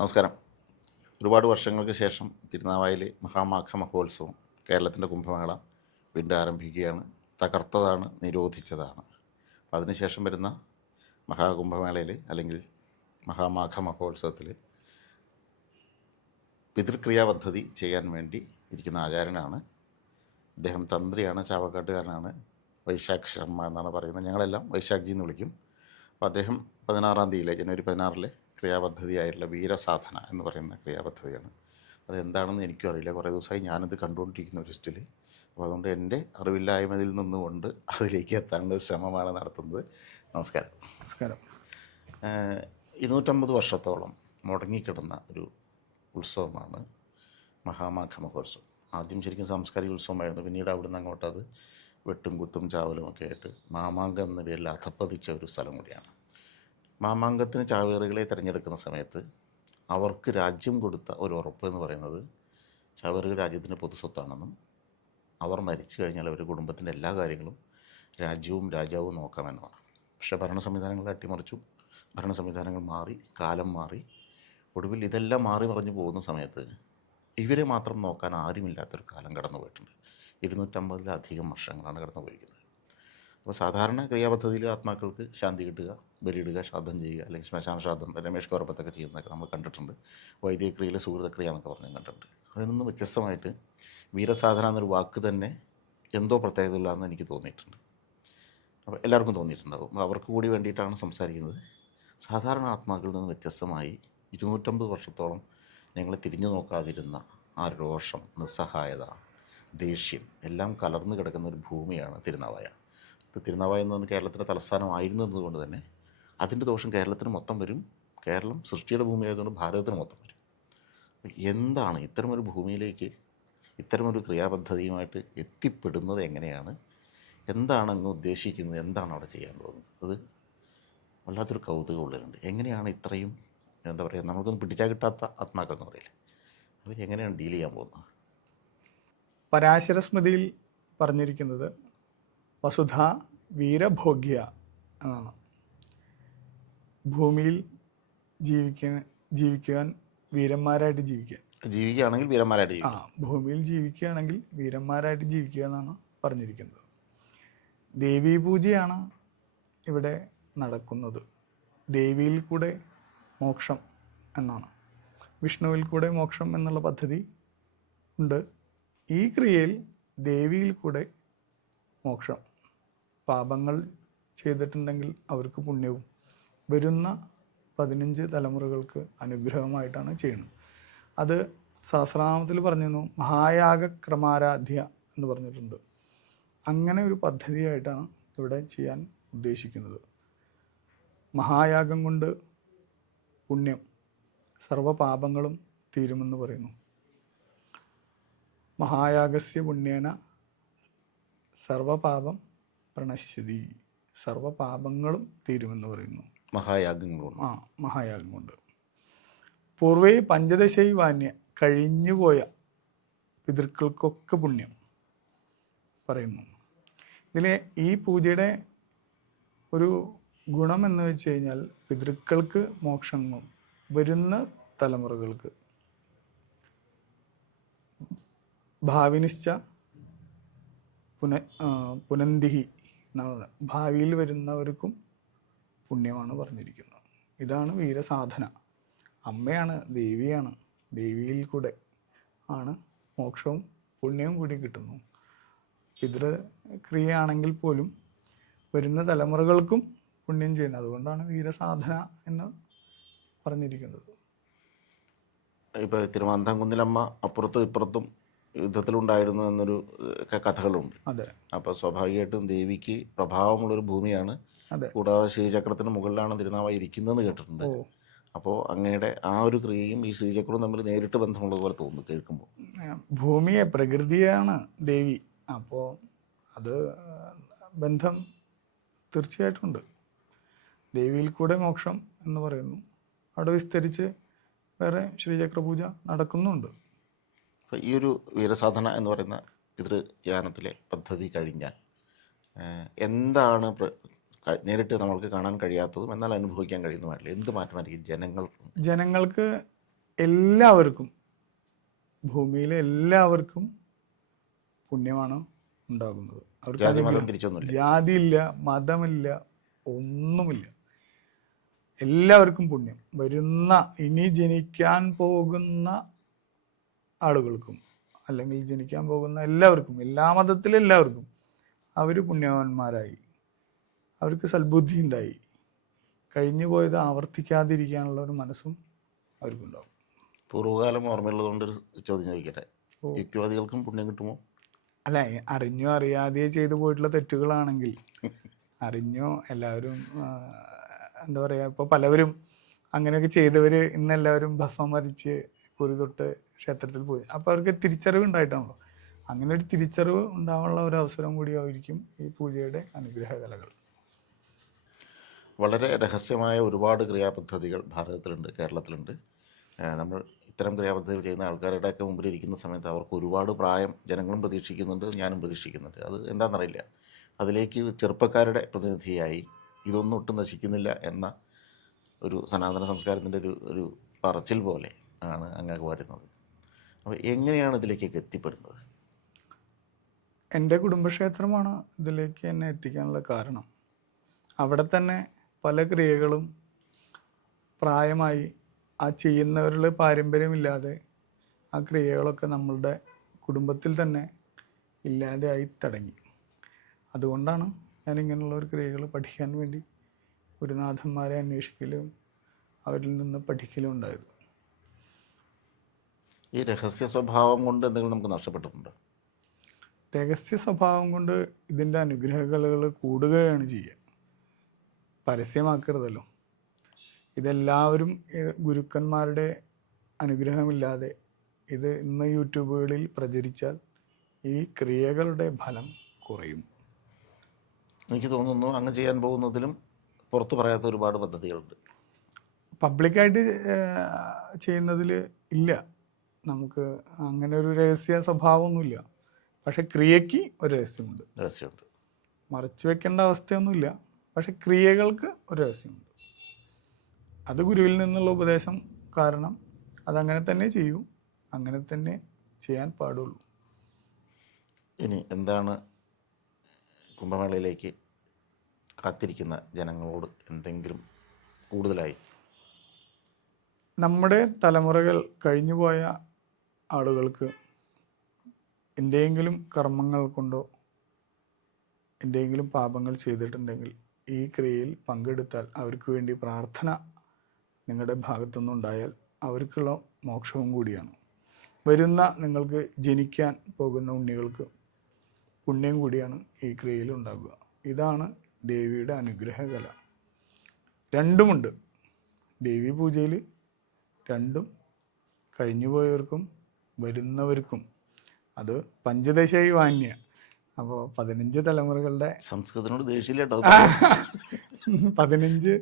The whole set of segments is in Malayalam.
നമസ്കാരം. ഒരുപാട് വർഷങ്ങൾക്ക് ശേഷം തിരുനാവായയിൽ മഹാമാഘ മഹോത്സവം, കേരളത്തിൻ്റെ കുംഭമേള വീണ്ടും ആരംഭിക്കുകയാണ്. തകർത്തതാണ്, നിരോധിച്ചതാണ്. അപ്പോൾ അതിനുശേഷം വരുന്ന മഹാകുംഭമേളയിൽ അല്ലെങ്കിൽ മഹാമാഘ മഹോത്സവത്തിൽ പിതൃക്രിയാ പദ്ധതി ചെയ്യാൻ വേണ്ടി ഇരിക്കുന്ന ആചാര്യനാണ്. അദ്ദേഹം തന്ത്രിയാണ്, ചാവക്കാട്ടുകാരനാണ്. വൈശാഖ് ശർമ്മ എന്നാണ് പറയുന്നത്. ഞങ്ങളെല്ലാം വൈശാഖ് ജി എന്ന് വിളിക്കും. അപ്പോൾ അദ്ദേഹം 16-ാം തീയതിയിലെ ജനുവരി 16 ക്രിയാപദ്ധതിയായിട്ടുള്ള വീരസാധന എന്ന് പറയുന്ന ക്രിയാപദ്ധതിയാണ്. അതെന്താണെന്ന് എനിക്കും അറിയില്ല. കുറേ ദിവസമായി ഞാനിത് കണ്ടുകൊണ്ടിരിക്കുന്ന ഒരു ലിസ്റ്റിൽ. അപ്പോൾ അതുകൊണ്ട് എൻ്റെ അറിവില്ലായ്മയിൽ നിന്നുകൊണ്ട് അതിലേക്ക് എത്താനുള്ള ശ്രമമാണ് നടത്തുന്നത്. നമസ്കാരം. നമസ്കാരം. 250 വർഷത്തോളം മുടങ്ങിക്കിടന്ന ഒരു ഉത്സവമാണ് മഹാമാഘ മഹോത്സവം. ആദ്യം ശരിക്കും സാംസ്കാരിക ഉത്സവമായിരുന്നു. പിന്നീട് അവിടുന്ന് അങ്ങോട്ട് അത് വെട്ടും കുത്തും ചാവലും ഒക്കെ ആയിട്ട് മാമാങ്കം എന്ന പേരിൽ അധപ്പതിച്ച ഒരു സ്ഥലം കൂടിയാണ്. മാമാങ്കത്തിന് ചാവേറുകളെ തിരഞ്ഞെടുക്കുന്ന സമയത്ത് അവർക്ക് രാജ്യം കൊടുത്ത ഒരു ഉറപ്പ് എന്ന് പറയുന്നത് ചാവേറുകൾ രാജ്യത്തിൻ്റെ പൊതുസ്വത്താണെന്നും അവർ മരിച്ചു കഴിഞ്ഞാൽ അവരുടെ കുടുംബത്തിൻ്റെ എല്ലാ കാര്യങ്ങളും രാജ്യവും രാജാവും നോക്കാമെന്നുമാണ്. പക്ഷേ ഭരണ സംവിധാനങ്ങൾ അട്ടിമറിച്ചു, ഭരണ സംവിധാനങ്ങൾ മാറി, കാലം മാറി. ഒടുവിൽ ഇതെല്ലാം മാറി മറിഞ്ഞു പോകുന്ന സമയത്ത് ഇവരെ മാത്രം നോക്കാൻ ആരുമില്ലാത്തൊരു കാലം കടന്നു പോയിട്ടുണ്ട്. 250-ലധികം വർഷങ്ങളാണ് കടന്നു പോയിരിക്കുന്നത്. അപ്പോൾ സാധാരണ ക്രിയാപദ്ധതിയിൽ ആത്മാക്കൾക്ക് ശാന്തി കിട്ടുക, ബലിയിടുക, ശ്രാദ്ധം ചെയ്യുക, അല്ലെങ്കിൽ ശ്മശാന ശ്രാദ്ധം, രമേഷ് കോറപ്പത്തൊക്കെ ചെയ്യുന്നതൊക്കെ നമ്മൾ കണ്ടിട്ടുണ്ട്. വൈദികക്രിയയിലെ സുഹൃതക്രിയ എന്നൊക്കെ പറഞ്ഞ് കണ്ടിട്ടുണ്ട്. അതിൽ നിന്ന് വ്യത്യസ്തമായിട്ട് വീരസാധന എന്നൊരു വാക്ക് തന്നെ എന്തോ പ്രത്യേകതയില്ല എന്ന് എനിക്ക് തോന്നിയിട്ടുണ്ട്. അപ്പോൾ എല്ലാവർക്കും തോന്നിയിട്ടുണ്ടാകും. അവർക്ക് കൂടി വേണ്ടിയിട്ടാണ് സംസാരിക്കുന്നത്. സാധാരണ ആത്മാക്കളിൽ നിന്ന് വ്യത്യസ്തമായി 250 വർഷത്തോളം ഞങ്ങളെ തിരിഞ്ഞു നോക്കാതിരുന്ന ആ രോഷം, നിസ്സഹായത, ദേഷ്യം എല്ലാം കലർന്നു കിടക്കുന്ന ഒരു ഭൂമിയാണ് തിരുനാവായ. തിരുനാവായ എന്ന് പറഞ്ഞാൽ കേരളത്തിൻ്റെ തലസ്ഥാനമായിരുന്നതുകൊണ്ട് തന്നെ അതിൻ്റെ ദോഷം കേരളത്തിന് മൊത്തം വരും. കേരളം സൃഷ്ടിയുടെ ഭൂമിയായതുകൊണ്ട് ഭാരതത്തിന് മൊത്തം വരും. എന്താണ് ഇത്തരമൊരു ഭൂമിയിലേക്ക് ഇത്തരമൊരു ക്രിയാപദ്ധതിയുമായിട്ട് എത്തിപ്പെടുന്നത്? എങ്ങനെയാണ്? എന്താണ് അങ്ങ് ഉദ്ദേശിക്കുന്നത്? എന്താണ് അവിടെ ചെയ്യാൻ പോകുന്നത്? അത് വല്ലാത്തൊരു കൗതുകം ഉള്ളിലുണ്ട്. എങ്ങനെയാണ് ഇത്രയും എന്താ പറയുക, നമുക്കൊന്നും പിടിച്ചാൽ കിട്ടാത്ത ആത്മാക്കൾ എന്ന് പറയില്ല, അവർ എങ്ങനെയാണ് ഡീൽ ചെയ്യാൻ പോകുന്നത്? പരാശര സ്മൃതിയിൽ പറഞ്ഞിരിക്കുന്നത് വസുധ വീരഭോഗ്യ എന്നാണ്. ഭൂമിയിൽ ജീവിക്കുവാൻ വീരന്മാരായിട്ട് ജീവിക്കുകയാണെങ്കിൽ വീരന്മാരായിട്ട് ജീവിക്കുക. ഭൂമിയിൽ ജീവിക്കുകയാണെങ്കിൽ വീരന്മാരായിട്ട് ജീവിക്കുക എന്നാണ് പറഞ്ഞിരിക്കുന്നത്. ദേവീപൂജയാണ് ഇവിടെ നടക്കുന്നത്. ദേവിയിൽ കൂടെ മോക്ഷം എന്നാണ്. വിഷ്ണുവിൽ കൂടെ മോക്ഷം എന്നുള്ള പദ്ധതി ഉണ്ട്. ഈ ക്രിയയിൽ ദേവിയിൽ കൂടെ മോക്ഷം. പാപങ്ങൾ ചെയ്തിട്ടുണ്ടെങ്കിൽ അവർക്ക് പുണ്യവും വരുന്ന 15 തലമുറകൾക്ക് അനുഗ്രഹമായിട്ടാണ് ചെയ്യുന്നത്. അത് സഹസ്രനാമത്തിൽ പറഞ്ഞിരുന്നു, മഹായാഗക്രമാരാധ്യ എന്ന് പറഞ്ഞിട്ടുണ്ട്. അങ്ങനെ ഒരു പദ്ധതിയായിട്ടാണ് ഇവിടെ ചെയ്യാൻ ഉദ്ദേശിക്കുന്നത്. മഹായാഗം കൊണ്ട് പുണ്യം, സർവപാപങ്ങളും തീരുമെന്ന് പറയുന്നു. മഹായാഗസ്യ പുണ്യേന സർവപാപം പ്രണശ്യതി, സർവപാപങ്ങളും തീരുമെന്ന് പറയുന്നു. മഹായാഗം കൊണ്ട്. പൂർവേ പഞ്ചദശൈവാന്യ, കഴിഞ്ഞുപോയ പിതൃക്കൾക്കൊക്കെ പുണ്യം പറയുന്നു. ഇതിലെ ഈ പൂജയുടെ ഒരു ഗുണം എന്ന് വെച്ച് കഴിഞ്ഞാൽ പിതൃക്കൾക്ക് മോക്ഷങ്ങൾ, വരുന്ന തലമുറകൾക്ക് ഭാവിനിശ്ച പുനന്തിഹി എന്നാണ്, ഭാവിയിൽ വരുന്നവർക്കും പുണ്യമാണ് പറഞ്ഞിരിക്കുന്നത്. ഇതാണ് വീരസാധന. അമ്മയാണ്, ദേവിയാണ്. ദേവിയിൽ കൂടെ ആണ് മോക്ഷവും പുണ്യവും കൂടി കിട്ടുന്നു. പിതൃക്രിയ ആണെങ്കിൽ പോലും വരുന്ന തലമുറകൾക്കും പുണ്യം ചെയ്യുന്നത്. അതുകൊണ്ടാണ് വീരസാധന എന്ന് പറഞ്ഞിരിക്കുന്നത്. ഇപ്പോൾ തിരുമാന്താംകുന്നിലമ്മ അപ്പുറത്തും ഇപ്പുറത്തും യുദ്ധത്തിലുണ്ടായിരുന്നു എന്നൊരു കഥകളുണ്ട്. അതെ. അപ്പോൾ സ്വാഭാവികമായിട്ടും ദേവിക്ക് പ്രഭാവമുള്ളൊരു ഭൂമിയാണ്. കൂടാതെ ശ്രീചക്രത്തിന് മുകളിലാണ് തിരുനാവായി ഇരിക്കുന്നതെന്ന് കേട്ടിട്ടുണ്ട്. അപ്പോൾ അങ്ങയുടെ ആ ഒരു ക്രിയയും ഈ ശ്രീചക്രവും തമ്മിൽ നേരിട്ട് ബന്ധമുള്ളതുപോലെ തോന്നുന്നു കേൾക്കുമ്പോൾ. ഭൂമിയെ, പ്രകൃതിയാണ് ദേവി. അപ്പോൾ അത് ബന്ധം തീർച്ചയായിട്ടും ഉണ്ട്. ദേവിയിൽ കൂടെ മോക്ഷം എന്ന് പറയുന്നു. അവിടെ വിസ്തരിച്ച് വേറെ ശ്രീചക്ര പൂജ നടക്കുന്നുണ്ട്. ഈ ഒരു വീരസാധന എന്ന് പറയുന്ന പിതൃയാനത്തിലെ പദ്ധതി കഴിഞ്ഞാൽ എന്താണ് നേരിട്ട് നമ്മൾക്ക് കാണാൻ കഴിയാത്തതും എന്നാൽ അനുഭവിക്കാൻ കഴിയുന്നതുമായിട്ടുള്ള എന്ത് മാറ്റമായിരിക്കും ജനങ്ങൾക്ക് എല്ലാവർക്കും, ഭൂമിയിലെ എല്ലാവർക്കും പുണ്യമാണ് ഉണ്ടാകുന്നത്. അവർക്ക് ജാതി മതം അനുഗ്രഹം, തിരിച്ചൊന്നുമില്ല. ജാതിയില്ല, മതമില്ല, ഒന്നുമില്ല. എല്ലാവർക്കും പുണ്യം. വരുന്ന ഇനി ജനിക്കാൻ പോകുന്ന ആളുകൾക്കും, അല്ലെങ്കിൽ ജനിക്കാൻ പോകുന്ന എല്ലാവർക്കും, എല്ലാ മതത്തിലും എല്ലാവർക്കും അവർ പുണ്യവാന്മാരായി, അവർക്ക് സൽബുദ്ധി ഉണ്ടായി, കഴിഞ്ഞു പോയത് ആവർത്തിക്കാതിരിക്കാനുള്ള ഒരു മനസ്സും അവർക്കുണ്ടാവും. പൂർവ്വകാലം ഓർമ്മയുള്ളതുകൊണ്ടൊരു ചോദ്യം ചോദിക്കട്ടെ, യുക്തിവാദികൾക്കും പുണ്യം കിട്ടുമോ? അല്ല, അറിഞ്ഞോ അറിയാതെയോ ചെയ്തു പോയിട്ടുള്ള തെറ്റുകളാണെങ്കിൽ അറിഞ്ഞോ എല്ലാവരും എന്താ പറയുക, ഇപ്പോൾ പലവരും അങ്ങനെയൊക്കെ ചെയ്തവർ ഇന്നെല്ലാവരും ഭസ്മം മരിച്ച് കുറി തൊട്ട് ക്ഷേത്രത്തിൽ പോയി. അപ്പോൾ അവർക്ക് തിരിച്ചറിവ് ഉണ്ടായിട്ടാണല്ലോ. അങ്ങനെ ഒരു തിരിച്ചറിവ് ഉണ്ടാവാനുള്ള ഒരു അവസരം കൂടിയായിരിക്കും ഈ പൂജയുടെ അനുഗ്രഹ കലകൾ. വളരെ രഹസ്യമായ ഒരുപാട് ക്രിയാപദ്ധതികൾ ഭാരതത്തിലുണ്ട്, കേരളത്തിലുണ്ട്. നമ്മൾ ഇത്തരം ക്രിയാപദ്ധതികൾ ചെയ്യുന്ന ആൾക്കാരുടെയൊക്കെ മുമ്പിൽ ഇരിക്കുന്ന സമയത്ത് അവർക്ക് ഒരുപാട് പ്രായം ജനങ്ങളും പ്രതീക്ഷിക്കുന്നുണ്ട്, ഞാനും പ്രതീക്ഷിക്കുന്നുണ്ട്. അത് എന്താണെന്നറിയില്ല, അതിലേക്ക് ചെറുപ്പക്കാരുടെ പ്രതിനിധിയായി ഇതൊന്നും ഒട്ടും നശിക്കുന്നില്ല എന്ന ഒരു സനാതന സംസ്കാരത്തിൻ്റെ ഒരു പറച്ചിൽ പോലെ ആണ് അങ്ങ് വരുന്നത്. അപ്പോൾ എങ്ങനെയാണ് ഇതിലേക്കൊക്കെ എത്തിപ്പെടുന്നത്? എൻ്റെ കുടുംബക്ഷേത്രമാണ് ഇതിലേക്ക് എന്നെ എത്തിക്കാനുള്ള കാരണം. അവിടെ തന്നെ പല ക്രിയകളും പ്രായമായി ആ ചെയ്യുന്നവരുടെ പാരമ്പര്യമില്ലാതെ ആ ക്രിയകളൊക്കെ നമ്മളുടെ കുടുംബത്തിൽ തന്നെ ഇല്ലാതെയായി തുടങ്ങി. അതുകൊണ്ടാണ് ഞാൻ ഇങ്ങനെയുള്ള ഒരു ക്രിയകൾ പഠിക്കാൻ വേണ്ടി ഗുരുനാഥന്മാരെ അന്വേഷിക്കലും അവരിൽ നിന്ന് പഠിക്കലും ഉണ്ടായത്. ഈ രഹസ്യ സ്വഭാവം കൊണ്ട് എന്തെങ്കിലും നമുക്ക് നഷ്ടപ്പെട്ടിട്ടുണ്ടോ? രഹസ്യ സ്വഭാവം കൊണ്ട് ഇതിൻ്റെ അനുഗ്രഹ കലകൾ കൂടുകയാണ് ചെയ്യുക, പരസ്യമാക്കരുതല്ലോ. ഇതെല്ലാവരും ഗുരുക്കന്മാരുടെ അനുഗ്രഹമില്ലാതെ ഇത് ഇന്ന് യൂട്യൂബുകളിൽ പ്രചരിച്ചാൽ ഈ ക്രിയകളുടെ ഫലം കുറയും. എനിക്ക് തോന്നുന്നു അങ്ങ് ചെയ്യാൻ പോകുന്നതിലും പുറത്തു പറയാത്ത ഒരുപാട് പദ്ധതികളുണ്ട്. പബ്ലിക്കായിട്ട് ചെയ്യുന്നതിൽ ഇല്ല, നമുക്ക് അങ്ങനെ ഒരു രഹസ്യ സ്വഭാവമൊന്നുമില്ല. പക്ഷെ ക്രിയയ്ക്ക് ഒരു രഹസ്യമുണ്ട്. മറച്ചു വെക്കേണ്ട അവസ്ഥയൊന്നുമില്ല, പക്ഷെ ക്രിയകൾക്ക് ഒരു രഹസ്യമുണ്ട്. അത് ഗുരുവിൽ നിന്നുള്ള ഉപദേശം കാരണം അതങ്ങനെ തന്നെ ചെയ്യൂ, അങ്ങനെ തന്നെ ചെയ്യാൻ പാടുള്ളൂ. ഇനി എന്താണ് കുംഭമേളയിലേക്ക് കാത്തിരിക്കുന്ന ജനങ്ങളോട് എന്തെങ്കിലും കൂടുതലായി? നമ്മുടെ തലമുറകൾ കഴിഞ്ഞുപോയ ആളുകൾക്ക് എന്തെങ്കിലും കർമ്മങ്ങൾ കൊണ്ടോ എന്തെങ്കിലും പാപങ്ങൾ ചെയ്തിട്ടുണ്ടെങ്കിൽ ഈ ക്രിയയിൽ പങ്കെടുത്താൽ, അവർക്ക് വേണ്ടി പ്രാർത്ഥന നിങ്ങളുടെ ഭാഗത്തുനിന്നുണ്ടായാൽ അവർക്കുള്ള മോക്ഷവും കൂടിയാണ്. വരുന്ന നിങ്ങൾക്ക് ജനിക്കാൻ പോകുന്ന ഉണ്ണികൾക്ക് പുണ്യം കൂടിയാണ് ഈ ക്രിയയിൽ ഉണ്ടാകുക. ഇതാണ് ദേവിയുടെ അനുഗ്രഹ കല. രണ്ടുമുണ്ട് ദേവി പൂജയിൽ, രണ്ടും കഴിഞ്ഞുപോയവർക്കും വരുന്നവർക്കും. അത് പഞ്ചദശൈ വാന്യ. അപ്പോൾ 15 തലമുറകളുടെ സംസ്കൃതത്തിനോട് ദേഷ്യമില്ല, 15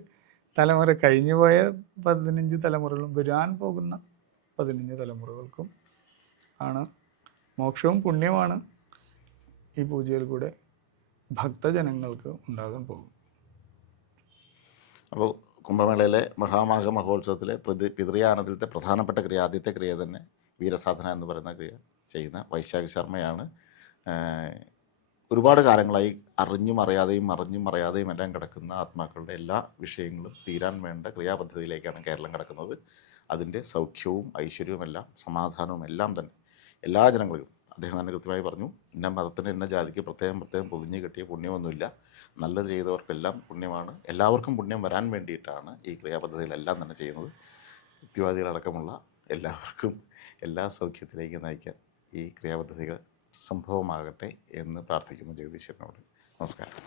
തലമുറ കഴിഞ്ഞുപോയ 15 തലമുറകളും വരാൻ പോകുന്ന 15 തലമുറകൾക്കും ആണ് മോക്ഷവും പുണ്യമാണ് ഈ പൂജയിൽ കൂടെ ഭക്തജനങ്ങൾക്ക് ഉണ്ടാകാൻ പോകും. അപ്പോൾ കുംഭമേളയിലെ മഹാമാഘ മഹോത്സവത്തിലെ പിതൃയാനത്തിലത്തെ പ്രധാനപ്പെട്ട ക്രിയ, ആദ്യത്തെ ക്രിയ തന്നെ വീരസാധന എന്ന് പറയുന്ന ക്രിയ ചെയ്യുന്ന വൈശാഖ ശർമ്മയാണ്. ഒരുപാട് കാലങ്ങളായി അറിഞ്ഞും അറിയാതെയും എല്ലാം കിടക്കുന്ന ആത്മാക്കളുടെ എല്ലാ വിഷയങ്ങളും തീരാൻ വേണ്ട ക്രിയാപദ്ധതിയിലേക്കാണ് കേരളം കിടക്കുന്നത്. അതിൻ്റെ സൗഖ്യവും ഐശ്വര്യവും എല്ലാം സമാധാനവും എല്ലാം തന്നെ എല്ലാ ജനങ്ങൾക്കും, അദ്ദേഹം തന്നെ കൃത്യമായി പറഞ്ഞു, ഇന്ന മതത്തിന് ഇന്ന ജാതിക്ക് പ്രത്യേകം പൊതിഞ്ഞ് കെട്ടിയ പുണ്യമൊന്നുമില്ല, നല്ലത് ചെയ്തവർക്കെല്ലാം പുണ്യമാണ്, എല്ലാവർക്കും പുണ്യം വരാൻ വേണ്ടിയിട്ടാണ് ഈ ക്രിയാപദ്ധതികളെല്ലാം തന്നെ ചെയ്യുന്നത്. യുക്തിവാദികളടക്കമുള്ള എല്ലാവർക്കും എല്ലാ സൗഖ്യത്തിലേക്ക് നയിക്കാൻ ഈ ക്രിയാപദ്ധതികൾ സംഭവമാകട്ടെ എന്ന് പ്രാർത്ഥിക്കുന്നു ജഗദീശ്വരനോട്. നമസ്കാരം.